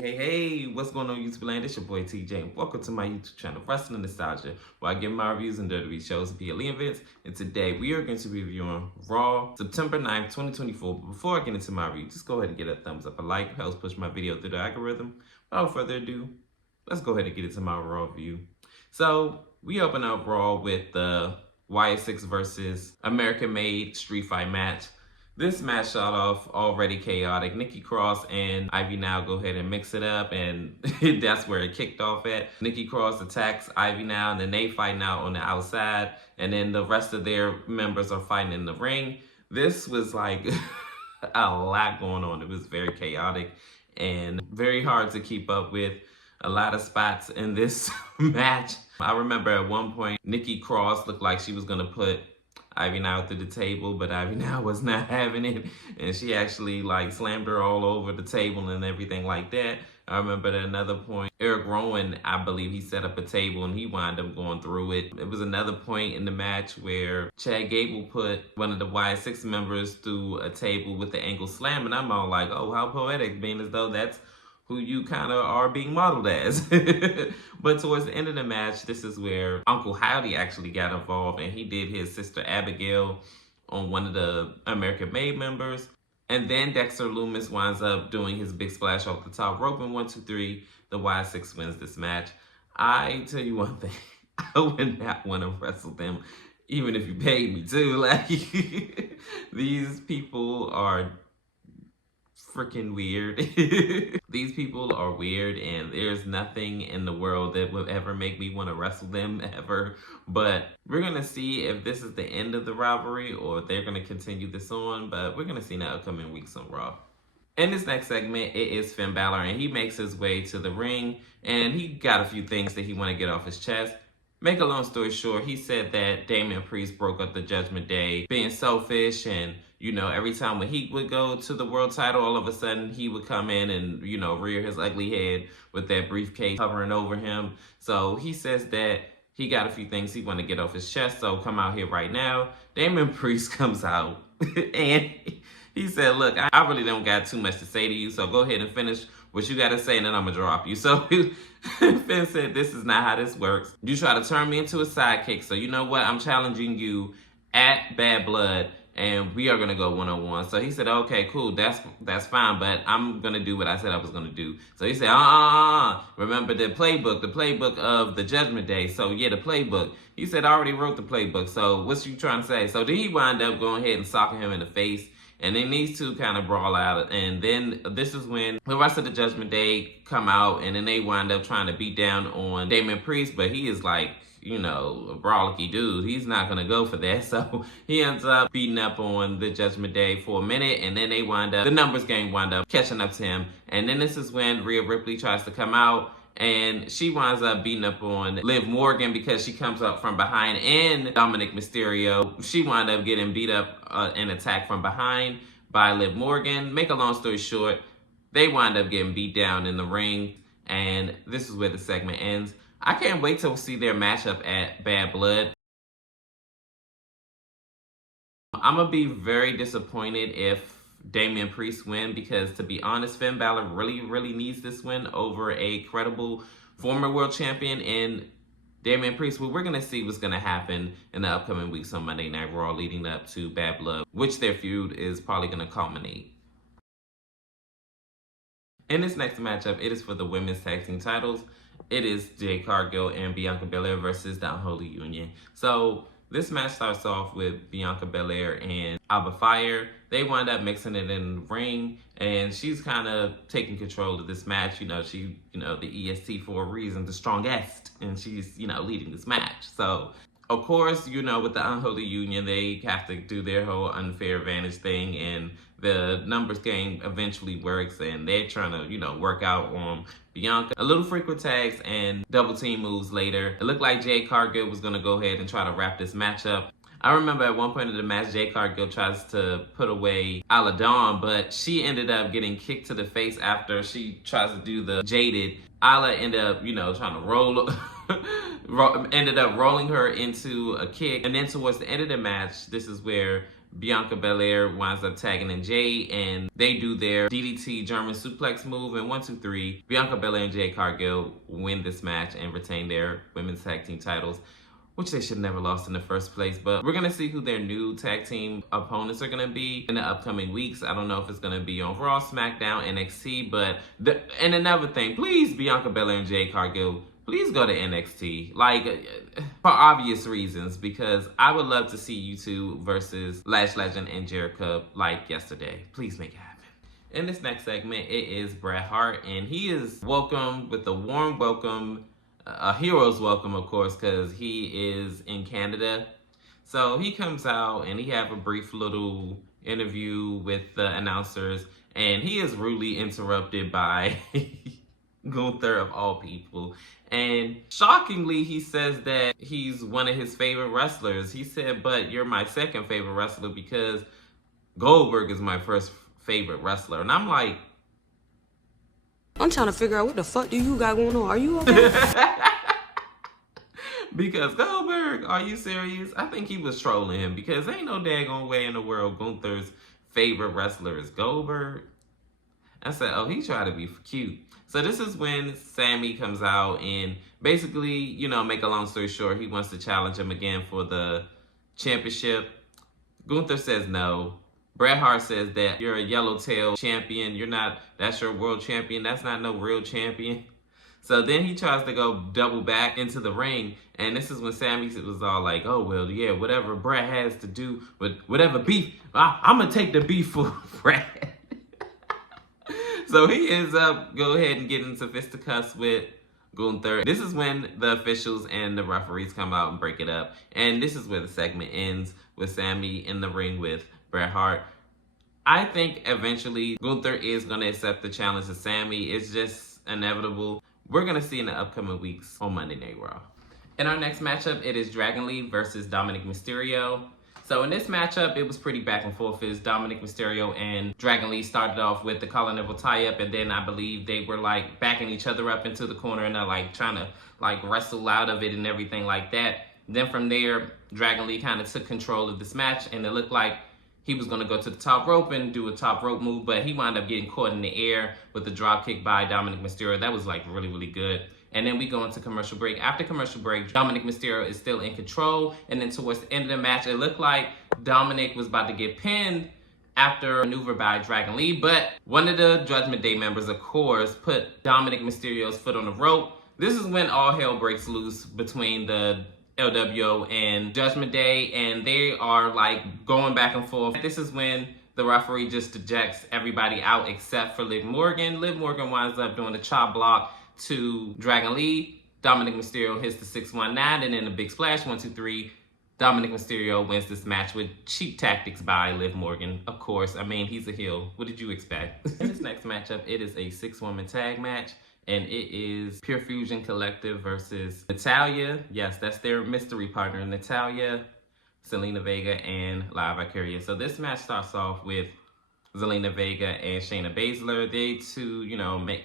Hey, what's going on YouTube land? It's your boy TJ and welcome to my YouTube channel, Wrestling Nostalgia, where I give my reviews and WWE shows and PLE events. And today we are going to be reviewing Raw, September 9th, 2024. But before I get into my review, just go ahead and get a thumbs up. A like helps push my video through the algorithm. Without further ado, let's go ahead and get into my Raw review. So we open up Raw with the Y6 versus American Made Street Fight match. This match shot off already chaotic. Nikki Cross and Ivy Now go ahead and mix it up, and that's where it kicked off at. Nikki Cross attacks Ivy Now, and then they fighting out on the outside, and then the rest of their members are fighting in the ring. This was like a lot going on. It was very chaotic and very hard to keep up with. A lot of spots in this match. I remember at one point, Nikki Cross looked like she was gonna put Ivy Now through the table, but Ivy Now was not having it, and she actually like slammed her all over the table and everything like that. I remember at another point, Eric Rowan, I believe he set up a table and he wound up going through it. It was another point in the match where Chad Gable put one of the Y6 members through a table with the ankle slam, and I'm all like, oh, how poetic, being as though that's who you kind of are being modeled as. But towards the end of the match, this is where Uncle Howdy actually got involved, and he did his sister Abigail on one of the American Made members. And then Dexter Lumis winds up doing his big splash off the top rope, and 1, 2, 3, the Y6 wins this match. I tell you one thing, I would not want to wrestle them, even if you paid me to. Like, these people are freaking weird. These people are weird, and there's nothing in the world that would ever make me want to wrestle them ever. But we're gonna see if this is the end of the rivalry or they're gonna continue this on, but we're gonna see in the upcoming weeks on Raw. In this next segment, it is Finn Balor, and he makes his way to the ring, and he got a few things that he want to get off his chest. Make a long story short, he said that Damian Priest broke up the Judgment Day, being selfish, and, you know, every time when he would go to the world title, all of a sudden he would come in and, you know, rear his ugly head with that briefcase hovering over him. So he says that he got a few things he want to get off his chest, so come out here right now. Damian Priest comes out, and he said, look, I really don't got too much to say to you, so go ahead and finish what you got to say, and then I'm going to drop you. So Finn said, this is not how this works. You try to turn me into a sidekick, so you know what? I'm challenging you at Bad Blood, and we are going to go one-on-one. So he said, okay, cool, that's fine, but I'm going to do what I said I was going to do. So he said, remember the playbook of the Judgment Day. So yeah, the playbook. He said, I already wrote the playbook, so what's you trying to say? So then he wound up going ahead and socking him in the face. And then these two kind of brawl out, and then this is when the rest of the Judgment Day come out, and then they wind up trying to beat down on Damian Priest, but he is like, you know, a brolicky dude. He's not going to go for that, so he ends up beating up on the Judgment Day for a minute, and then the numbers game wind up catching up to him, and then this is when Rhea Ripley tries to come out, and she winds up beating up on Liv Morgan because she comes up from behind, and Dominic Mysterio. She wound up getting beat up and attacked from behind by Liv Morgan. Make a long story short, they wind up getting beat down in the ring, and this is where the segment ends. I can't wait to see their matchup at Bad Blood. I'm going to be very disappointed if Damian Priest win, because to be honest, Finn Balor really needs this win over a credible former world champion and Damian Priest. Well, we're going to see what's going to happen in the upcoming weeks on Monday Night Raw leading up to Bad Blood, which their feud is probably going to culminate. In this next matchup, it is for the women's tag team titles. It is Jade Cargill and Bianca Belair versus the Unholy Union. So this match starts off with Bianca Belair and Alba Fire. They wind up mixing it in the ring, and she's kind of taking control of this match. You know, she, the EST for a reason, the strongest, and she's, leading this match. So, of course, with the Unholy Union, they have to do their whole unfair advantage thing, and the numbers game eventually works, and they're trying to, work out on Bianca. A little frequent tags and double team moves later. It looked like Jade Cargill was going to go ahead and try to wrap this match up. I remember at one point in the match, Jade Cargill tries to put away Ala Dawn, but she ended up getting kicked to the face after she tries to do the jaded. Ala ended up, trying to roll, ended up rolling her into a kick. And then towards the end of the match, this is where Bianca Belair winds up tagging in Jade, and they do their DDT German suplex move. And 1, 2, 3, Bianca Belair and Jade Cargill win this match and retain their women's tag team titles, which they should never lost in the first place. But we're gonna see who their new tag team opponents are gonna be in the upcoming weeks. I don't know if it's gonna be on Raw, SmackDown, NXT, but and another thing, please, Bianca Belair and Jade Cargill, please go to NXT, like, for obvious reasons, because I would love to see you two versus Lash Legend and Jericho like yesterday. Please make it happen. In this next segment, it is Bret Hart, and he is welcomed with a warm welcome, a hero's welcome, of course, because he is in Canada. So he comes out and he have a brief little interview with the announcers, and he is rudely interrupted by Gunther, of all people. And shockingly, he says that he's one of his favorite wrestlers. He said, but you're my second favorite wrestler because Goldberg is my first favorite wrestler. And I'm like, I'm trying to figure out what the fuck do you got going on. Are you okay? Because Goldberg, are you serious? I think he was trolling him, because ain't no daggone way in the world Gunther's favorite wrestler is Goldberg. I said, oh, he tried to be cute. So this is when Sammy comes out and basically, make a long story short, he wants to challenge him again for the championship. Gunther says no. Bret Hart says that you're a yellowtail champion. That's your world champion. That's not no real champion. So then he tries to go double back into the ring. And this is when Sammy was all like, oh, well, yeah, whatever Bret has to do with whatever beef, I'm going to take the beef for Bret. So he ends up go ahead and getting into fisticuffs with Gunther. This is when the officials and the referees come out and break it up. And this is where the segment ends, with Sammy in the ring with Bret Hart. I think eventually Gunther is going to accept the challenge to Sammy. It's just inevitable. We're going to see in the upcoming weeks on Monday Night Raw. In our next matchup, it is Dragon Lee versus Dominic Mysterio. So in this matchup, it was pretty back and forth, as Dominic Mysterio and Dragon Lee started off with the collar nipple tie-up, and then I believe they were like backing each other up into the corner and they're like trying to like wrestle out of it and everything like that. Then from there, Dragon Lee kind of took control of this match, and it looked like he was going to go to the top rope and do a top rope move, but he wound up getting caught in the air with the drop kick by Dominic Mysterio. That was like really, really good. And then we go into commercial break. After commercial break, Dominic Mysterio is still in control. And then towards the end of the match, it looked like Dominic was about to get pinned after a maneuver by Dragon Lee. But one of the Judgment Day members, of course, put Dominic Mysterio's foot on the rope. This is when all hell breaks loose between the LWO and Judgment Day. And they are like going back and forth. This is when the referee just ejects everybody out except for Liv Morgan. Liv Morgan winds up doing a chop block to Dragon Lee. Dominic Mysterio hits the 619, and then a big splash, 1, 2, 3. Dominic Mysterio wins this match with cheap tactics by Liv Morgan. Of course, I mean, he's a heel. What did you expect? In this next matchup, it is a 6-woman tag match, and it is Pure Fusion Collective versus Natalia. Yes, that's their mystery partner, Natalia, Zelina Vega, and Live Vicaria. So this match starts off with Zelina Vega and Shayna Baszler. They two,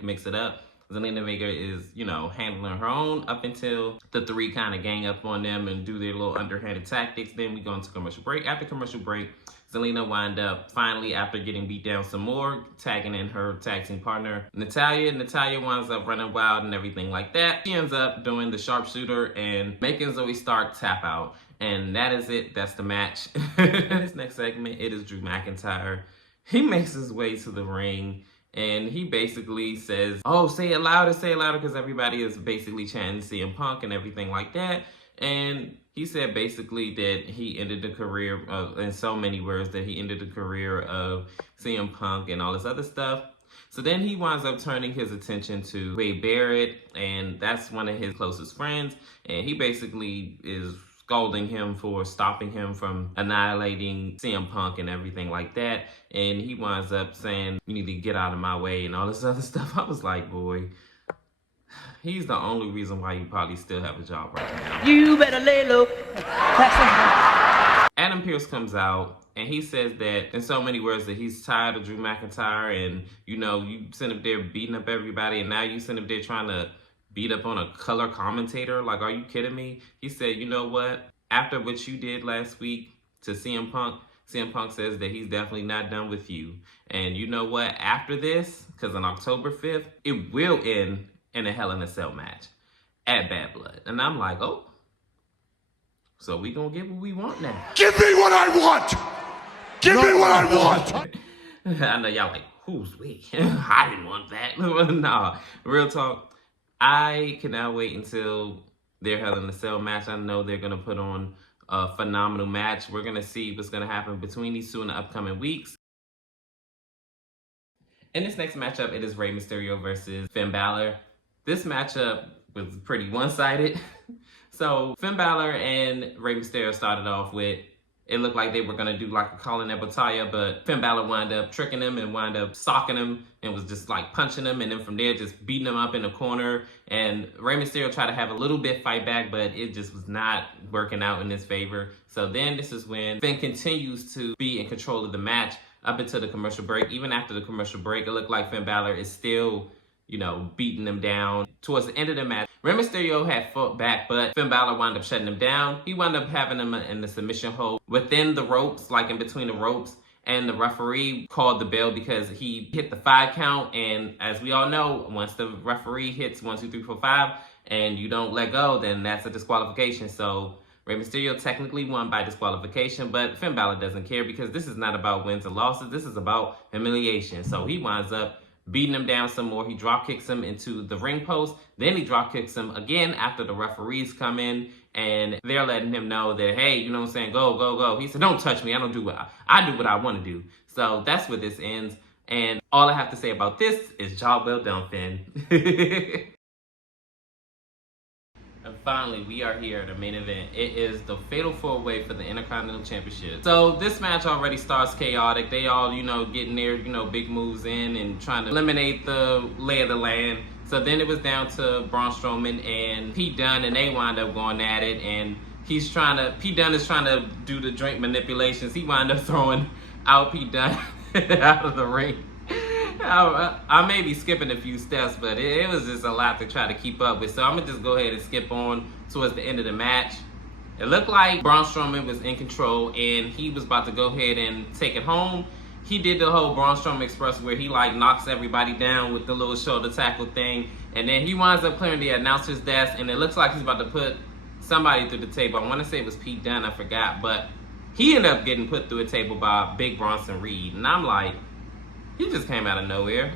mix it up. Zelina Vega is, handling her own up until the three kind of gang up on them and do their little underhanded tactics. Then we go into commercial break. After commercial break, Zelina wind up finally, after getting beat down some more, tagging in her tag team partner, Natalia. Natalia winds up running wild and everything like that. She ends up doing the sharpshooter and making Zoe Stark tap out. And that is it. That's the match. In this next segment, it is Drew McIntyre. He makes his way to the ring. And he basically says, oh, say it louder, because everybody is basically chanting CM Punk and everything like that. And he said basically that he ended the career, in so many words, that he ended the career of CM Punk and all this other stuff. So then he winds up turning his attention to Wade Barrett, and that's one of his closest friends. And he basically is scolding him for stopping him from annihilating CM Punk and everything like that. And he winds up saying, you need to get out of my way and all this other stuff. I was like, boy, he's the only reason why you probably still have a job right now. You better lay low. Adam Pearce comes out and he says that, in so many words, that he's tired of Drew McIntyre, and you sitting up there beating up everybody, and now you sitting up there trying to beat up on a color commentator. Like, are you kidding me? He said, you know what? After what you did last week to CM Punk says that he's definitely not done with you. And you know what? After this, because on October 5th, it will end in a Hell in a Cell match at Bad Blood. And I'm like, oh, so we gonna get what we want now. Give me what I want! Give me what I want! I know y'all like, who's we? I didn't want that. Nah, real talk. I cannot wait until their Hell in a Cell match. I know they're gonna put on a phenomenal match. We're gonna see what's gonna happen between these two in the upcoming weeks. In this next matchup, it is Rey Mysterio versus Finn Balor. This matchup was pretty one-sided. So Finn Balor and Rey Mysterio started off with, it looked like they were going to do like a Colin and Natalia, but Finn Balor wound up tricking him and wound up socking him and was just like punching him, and then from there just beating him up in the corner. And Rey Mysterio tried to have a little bit fight back, but it just was not working out in his favor. So then this is when Finn continues to be in control of the match up until the commercial break. Even after the commercial break, it looked like Finn Balor is still, beating them down. Towards the end of the match, Rey Mysterio had fought back, but Finn Balor wound up shutting him down. He wound up having him in the submission hold within the ropes, like in between the ropes. And the referee called the bell because he hit the 5 count. And as we all know, once the referee hits 1, 2, 3, 4, 5, and you don't let go, then that's a disqualification. So Rey Mysterio technically won by disqualification, but Finn Balor doesn't care because this is not about wins and losses. This is about humiliation. So he winds up beating him down some more. He drop kicks him into the ring post. Then he drop kicks him again after the referees come in and they're letting him know that, hey, you know what I'm saying? Go, go, go. He said, don't touch me. I don't do what I do what I want to do. So that's where this ends. And all I have to say about this is job well done, Finn. And finally, we are here at the main event. It is the Fatal 4-Way for the Intercontinental Championship. So this match already starts chaotic. They all, getting their, big moves in and trying to eliminate the lay of the land. So then it was down to Braun Strowman and Pete Dunne, and they wound up going at it. And Pete Dunne is trying to do the drink manipulations. He wound up throwing out Pete Dunne out of the ring. I may be skipping a few steps, but it was just a lot to try to keep up with. So I'm going to just go ahead and skip on towards the end of the match. It looked like Braun Strowman was in control, and he was about to go ahead and take it home. He did the whole Braun Strowman Express where he knocks everybody down with the little shoulder tackle thing. And then he winds up clearing the announcer's desk, and it looks like he's about to put somebody through the table. I want to say it was Pete Dunne, I forgot. But he ended up getting put through a table by Big Bronson Reed. And I'm like, he just came out of nowhere.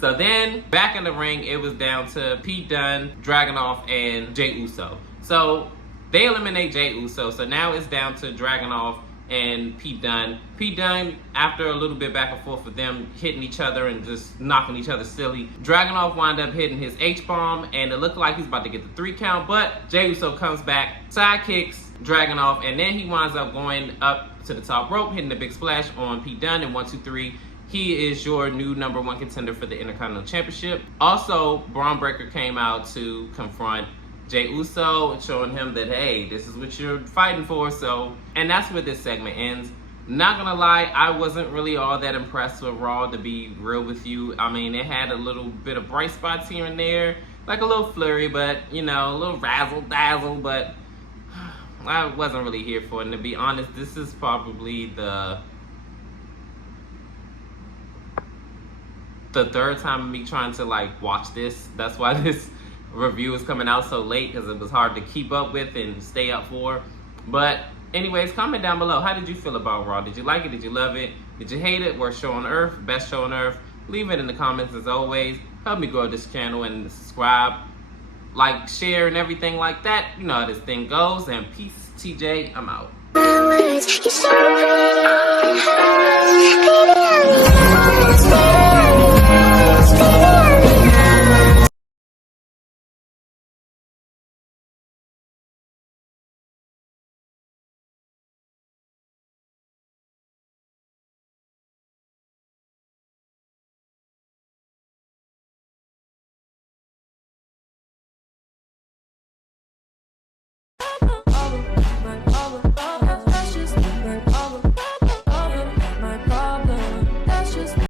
So then, back in the ring, it was down to Pete Dunne, Dragunov, and Jey Uso. So they eliminate Jey Uso. So now it's down to Dragunov and Pete Dunne. Pete Dunne, after a little bit back and forth with them hitting each other and just knocking each other silly, Dragunov wound up hitting his H-bomb, and it looked like he's about to get the 3 count, but Jey Uso comes back, side kicks Dragunov, and then he winds up going up to the top rope, hitting the big splash on Pete Dunne, and 1, 2, 3. He is your new #1 contender for the Intercontinental Championship. Also, Braun Breaker came out to confront Jey Uso, showing him that, hey, this is what you're fighting for. So, and that's where this segment ends. Not gonna lie, I wasn't really all that impressed with Raw, to be real with you. I mean, it had a little bit of bright spots here and there, like a little flurry, but, a little razzle-dazzle, but I wasn't really here for it. And to be honest, this is probably the third time of me trying to watch this. That's why this review is coming out so late, because it was hard to keep up with and stay up for. But anyways, comment down below. How did you feel about Raw? Did you like it? Did you love it? Did you hate it? Worst show on earth? Best show on earth? Leave it in the comments as always. Help me grow this channel and subscribe, like, share, and everything like that. You know how this thing goes. And peace, TJ. I'm out. Let's go.